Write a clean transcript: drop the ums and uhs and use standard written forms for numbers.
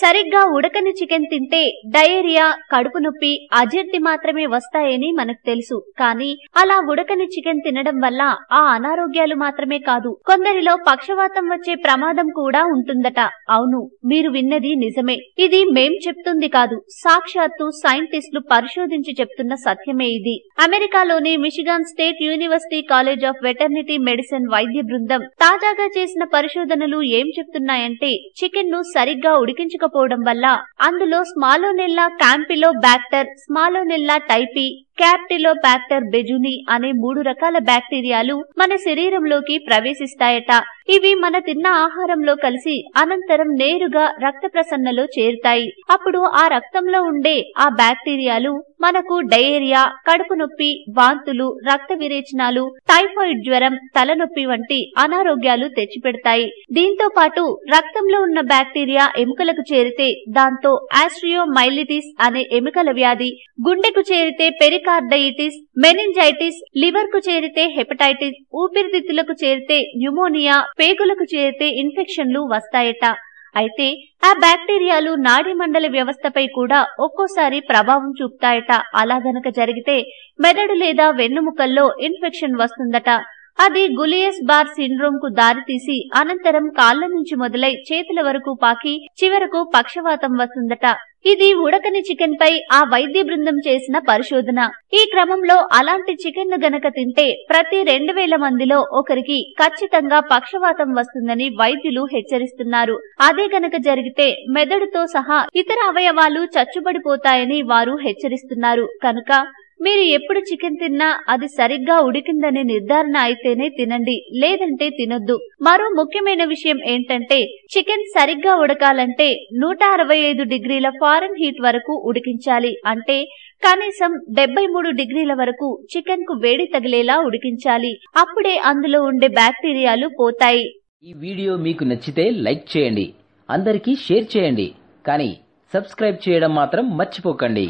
సరిగ్గా ఉడకని చికెన్ తింటే డయేరియా, కడుపు నొప్పి, అజీర్తి మాత్రమే వస్తాయని మనకు తెలుసు. కానీ అలా ఉడకని చికెన్ తినడం వల్ల ఆ అనారోగ్యాలు మాత్రమే కాదు, కొందరిలో పక్షవాతం వచ్చే ప్రమాదం కూడా ఉంటుందట. అవును, మీరు విన్నది నిజమే. ఇది మేం చెప్తుంది కాదు, సాక్షాత్తు సైంటిస్టులు పరిశోధించి చెప్తున్న సత్యమే ఇది. అమెరికాలోని Michigan state university college of వెటర్నిటీ medicine వైద్య బృందం తాజాగా చేసిన పరిశోధనలు ఏం చెప్తున్నాయంటే, చికెన్ ను సరిగ్గా ఉడికించకపోవడం వల్ల అందులో స్మాలోనెల్లా క్యాంపిలోబాక్టర్, స్మాలోనెల్లా టైపీ, క్యాప్టిలోబాక్టర్ బెజుని అనే 3 రకాల బ్యాక్టీరియాలు మన శరీరంలోకి ప్రవేశిస్తాయట. ఇవి మన తిన్న ఆహారంలో కలిసి అనంతరం నేరుగా రక్త ప్రసరణలో చేరుతాయి. అప్పుడు ఆ రక్తంలో ఉండే ఆ బ్యాక్టీరియాలు మనకు డయేరియా, కడుపు నొప్పి, వాంతులు, రక్త విరేచనాలు, టైఫాయిడ్ జ్వరం, తలనొప్పి వంటి అనారోగ్యాలు తెచ్చిపెడతాయి. దీంతో పాటు రక్తంలో ఉన్న బ్యాక్టీరియా ఎముకలకు చేరితే దాంతో ఆస్ట్రియోమైలిటిస్ అనే ఎముకల వ్యాధి, గుండెకు చేరితే పెరికార్డైటిస్, మెనింజైటిస్, లివర్ కు చేరితే హెపటైటిస్, ఊపిరితిత్తులకు చేరితే న్యూమోనియా, పేగులకు చేరితే ఇన్ఫెక్షన్లు వస్తాయట. అయితే ఆ బ్యాక్టీరియాలు నాడీ మండల వ్యవస్థపై కూడా ఒక్కోసారి ప్రభావం చూపుతాయట. అలా గనక జరిగితే మెదడు లేదా వెన్నుముకల్లో ఇన్ఫెక్షన్ వస్తుందట. అది గులియస్ బార్ సిండ్రోమ్ కు దారితీసి అనంతరం కాళ్ల నుంచి మొదలై చేతుల వరకు పాకి చివరకు పక్షవాతం వస్తుందట. ఇది ఉడకని చికెన్ పై ఆ వైద్య బృందం చేసిన పరిశోధన. ఈ క్రమంలో అలాంటి చికెన్ ను గనక తింటే ప్రతి 2000 మందిలో ఒకరికి ఖచ్చితంగా పక్షవాతం వస్తుందని వైద్యులు హెచ్చరిస్తున్నారు. అదే గనక జరిగితే మెదడుతో సహా ఇతర అవయవాలు చచ్చుబడిపోతాయని వారు హెచ్చరిస్తున్నారు. కనుక మీరు ఎప్పుడు చికెన్ తిన్నా అది సరిగ్గా ఉడికిందనే నిర్ధారణ అయితేనే తినండి, లేదంటే తినొద్దు. మరో ముఖ్యమైన విషయం ఏంటంటే, చికెన్ సరిగ్గా ఉడకాలంటే 165 డిగ్రీల ఫారెన్హీట్ వరకు ఉడికించాలి. అంటే కనీసం 73 డిగ్రీల వరకు చికెన్ కు వేడి తగిలేలా ఉడికించాలి. అప్పుడే అందులో ఉండే బ్యాక్టీరియాలు పోతాయి. ఈ వీడియో మీకు నచ్చితే లైక్ చేయండి, అందరికీ షేర్ చేయండి, కానీ సబ్స్క్రైబ్ చేయడం మాత్రం మర్చిపోకండి.